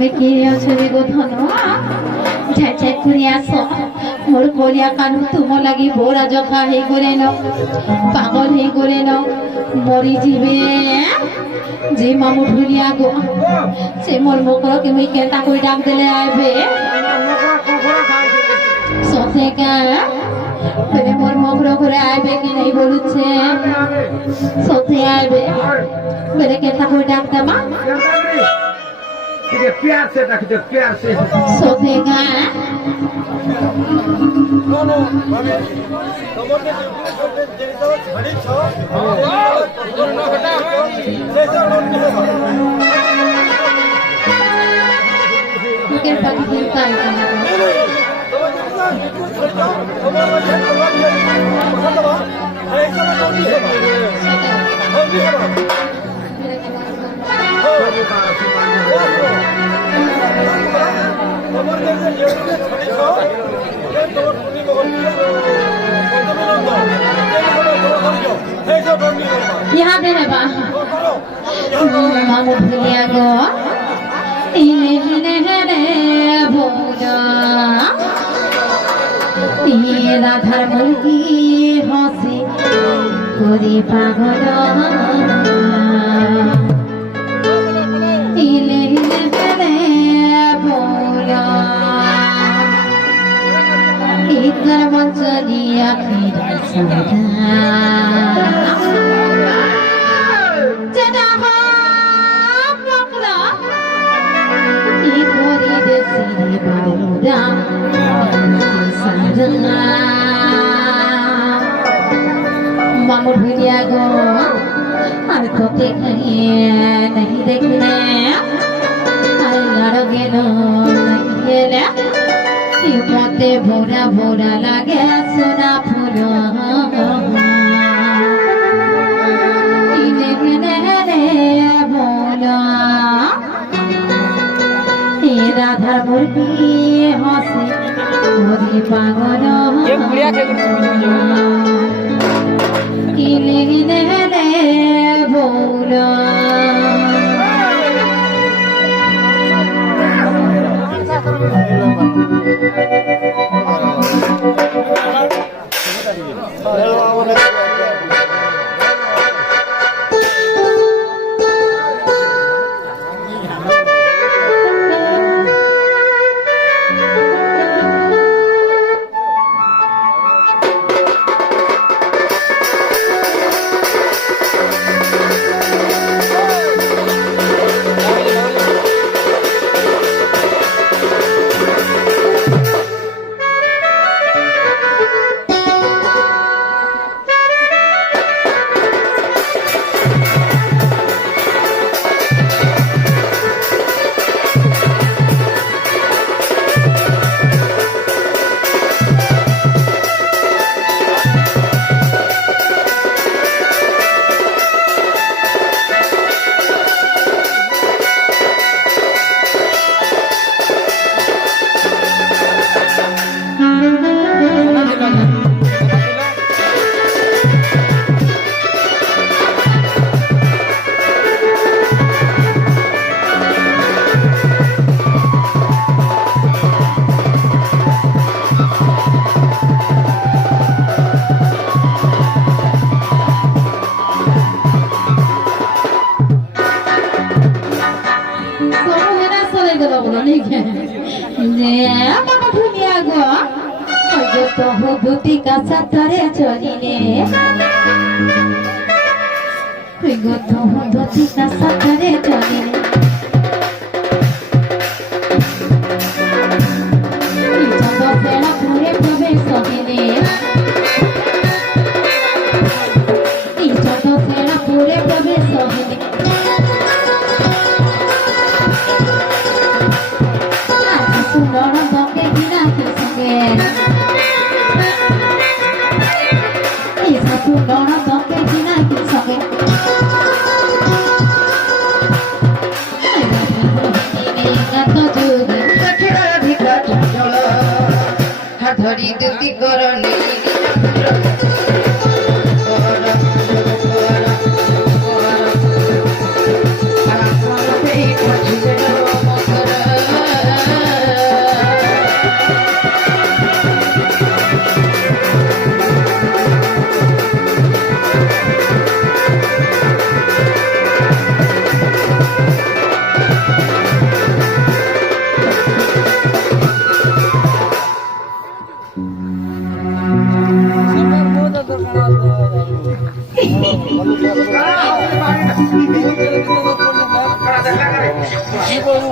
তুমি কি আছো রে গো ধন ঝাই ঝাই করে আসো মোর কলিয়া কানু তুম লাগি বোরা জখা হয়ে করে নাও পাগল হয়ে করে নাও মরি যাবে যে মামু ভুলিয়া গো সে মোর মুখর তুমি কেটা করে ডাক দিলে আইবে সতে কা তুমি মোর মুখর করে আইবে কি নাই বলছে সতে আইবে মেরে কেটা করে ডাক দেবা प्यार से रख दो प्यार से सोतेगा यहाँ दे बा मामू भूलिया गो इले रे भोला ये राधार मुर्गी हंसी कोरी पागल इले रे भोला इधर मंचलिया खीरा सदा मामू भूलिया गो और तो नहीं देखने अरे लड़ोगे नो नहीं ये बातें बोरा बोरा लगे सुना फूलो राधा मुर्गी हंसी मोरी पागल इले रे भोला धोती का सतरे चलिने धोती का सतरे चलिने फेरा पूरे प्रवेश होने फेरा पूरे प्रवेश होने सुंदर बके गिरा के संगे सुंदर बके गिरा के संगे धरी दुती करने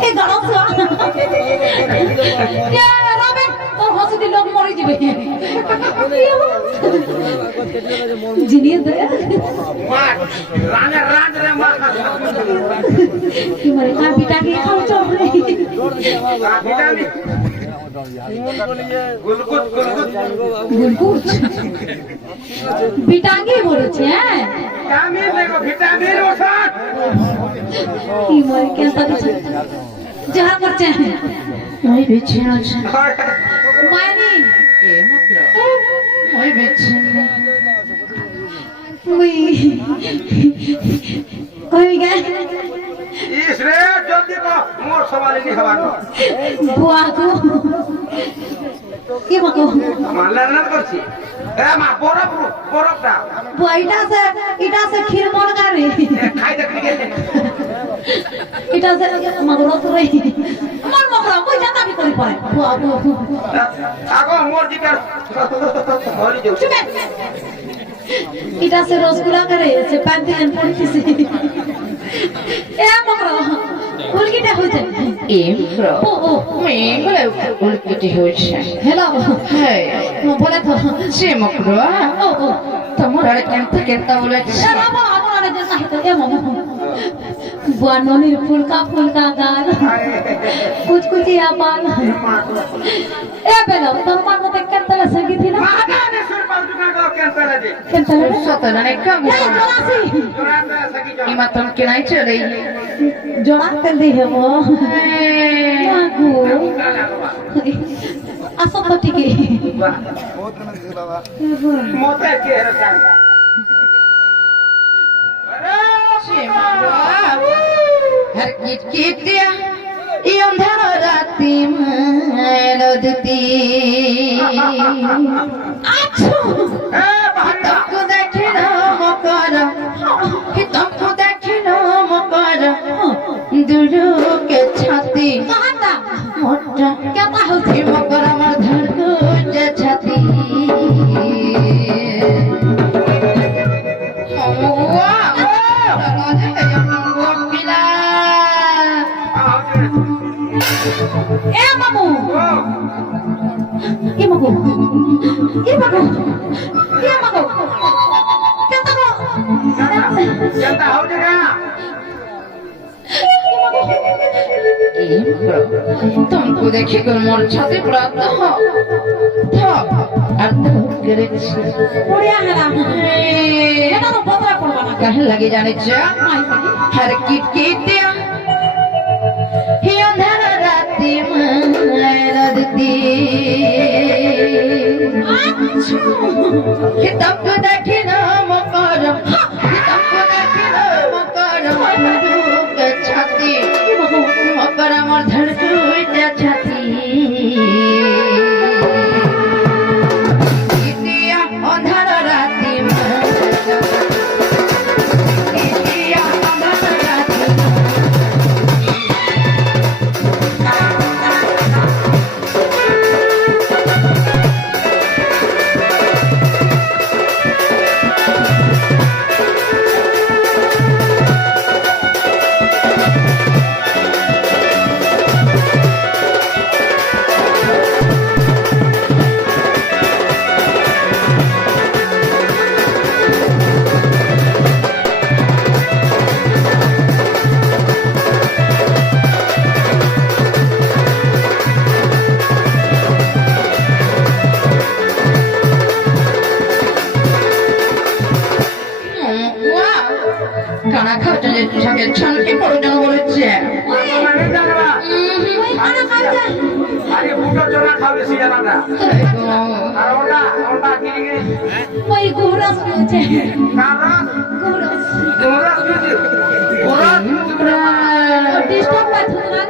এই দাঁড়াও তো কে রবে তোর হসিতে লোক মরে যাবে জিনিয়ে দে রানে রান রে মা কি মরে কা বিটা কে খাও তো ভিটামিন গুলগুত গুলগুত গুলগুত বিটাঙ্গি বলেছে হ্যাঁ ভিটামিন দেখো ভিটামিন ওষুধ কি মরে কেনতা দিছে যাহা করছে মই বেছে আছে মানি মই বেছে মই কই গে ইস রে জলদি কো মোর সবালি নি হবার বুয়া কো কি মাকো আমার লান করছি এ মা বরফ বরফটা বুয়া এটা আছে ক্ষীর মরগা রে খাই দেখলি গেছে এটা আছে মাগর রে আমার মগরা কই জানা আমি করি পায় বুয়া কো আগো মোর দিকার হরি যাও চুপ এটা আছে রসগোল্লা করে সে পান দিলেন পড়তেছি এ মগরা উলকিটা হইছে Impro. ও Mingole ulkiti হইছে। হ্যালো Hey, বলে তো simokro. ও তোমার আরে কেনতা বলেছে। আমার আরে যে সাহিত্য এ মামা বুয়াননির ফুলকা গাল কুচকুচিয়া পাল এ বেলো তোর মান মতে কেনতলা সঙ্গীতি না মাদানে সুর পাউডুকা গো ক্যান্সার আছে কেনতলা সতনা কাগু। এই জোড়াছি জোড়াতে সকি জোড়া ইমাতন কেনাই চলে। জোড়া তেল দি হেবো আগু আসো তো ঠিকই মতে কে রটা Simokro. Har kit ইয়ন্ধার রাতি মেলদি আচ্ছা এ বাহাটা তমকু দেখিল মকর তমকু দেখিল মকর দুলুকে ছাতি কাহাটা মোটা কেতা হচ্ছে মকর আমার ধরকুটে ছাতি এ মামু এ মামু এ মামু এ মামু কেতা গো কেনতা হউ জায়গা तुमको देखी कर मोर छाती पर आता हो अर्थ करेছি পড়িয়া হেলা এটা তো বদলা পড়বা না कहे लगे जाने जा মাই সাকি हर किट ही अंधार राती मरदी कि तुमको देखी ना मकर तुमको देखी ना मकर दुख छाती मकर আমার ধরকুটে ছাতি ইতিয়া অন্ধার রাতি ইতিয়া অন্ধার রাতি কানা খাওয়াটা যে থাকে ছানকে পড়ানো বলেছে মানে জানবা আরে বুটো জোড়া খাবে সিয়ালাটা আর ওটা গিরি গিরি ওই গোরাস হচ্ছে কারা গোরাস ওরা শুধু ওরা ডিস্টার্ব না থুনা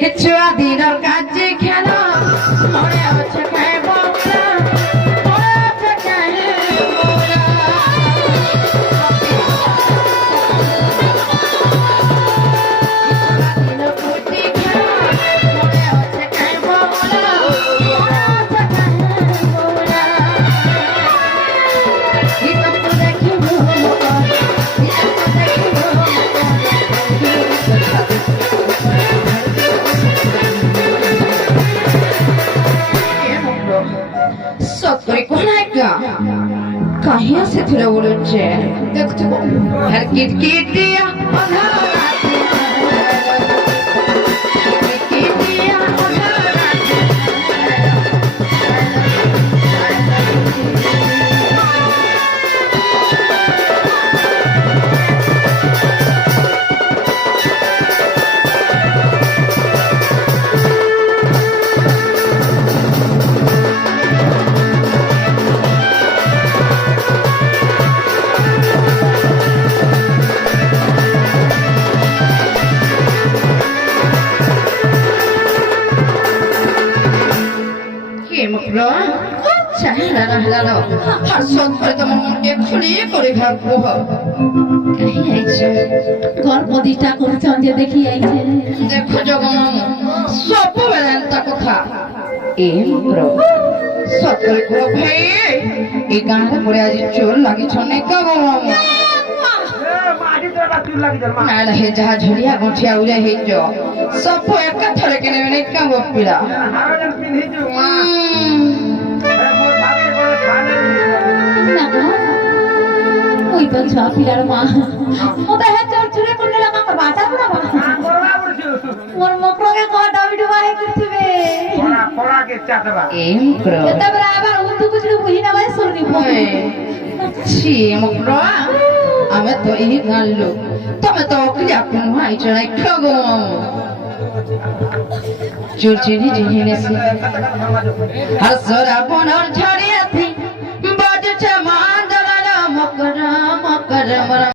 কিছু দিন কাজে খেল মনে হচ্ছে খাইব মনে হচ্ছে ধরে উড়ছে দেখছো আর কিটকিট দিয়া অন্ধকার রাতে কিটকিট দিয়া অন্ধকার রাতে গর্ভদিটা করছেন যে দেখি আইছে দেখো জগমাম ସବୁବେଳେ ଏନ୍ତା କଥା ଏ ମୋର ସତରେ କୁହ ଭାଇ ଏ ଗାଁରେ ପରେ ଆଜି ଚୋର ଲାଗିଛନି ଜଗମାମ ନାଇଁ ହେ ଯାହା ଝୁଲିଆ ଗଣ୍ଠିଆ ଉଳିଆ ହେଇଛ ସବୁ ଏକାଥରେ କିনে ମାନେ କାମ ପିଲା ওই তো ছ পিলার মা ও তো হে চোর চুরে কোনে লাগা আমার বাঁচা পুরা মোর মকরকে কো ডাবি ডুবা হে করতিবে ଏ ମୋର তারপরে আবার উন্দু কুচড়ি বুঝি না ভাই সরনি পড়ে ছি মকর ଆମେ ତ ଏହି ଗାଁ ଲୋକ ତମେ ତ ଅଖିଲିଆ କୁହ ଆଇଛ ନାଇଁ ଜଗମାମ চোর চিনি চিনি নেছে হাসরা বনর ঝাড়ি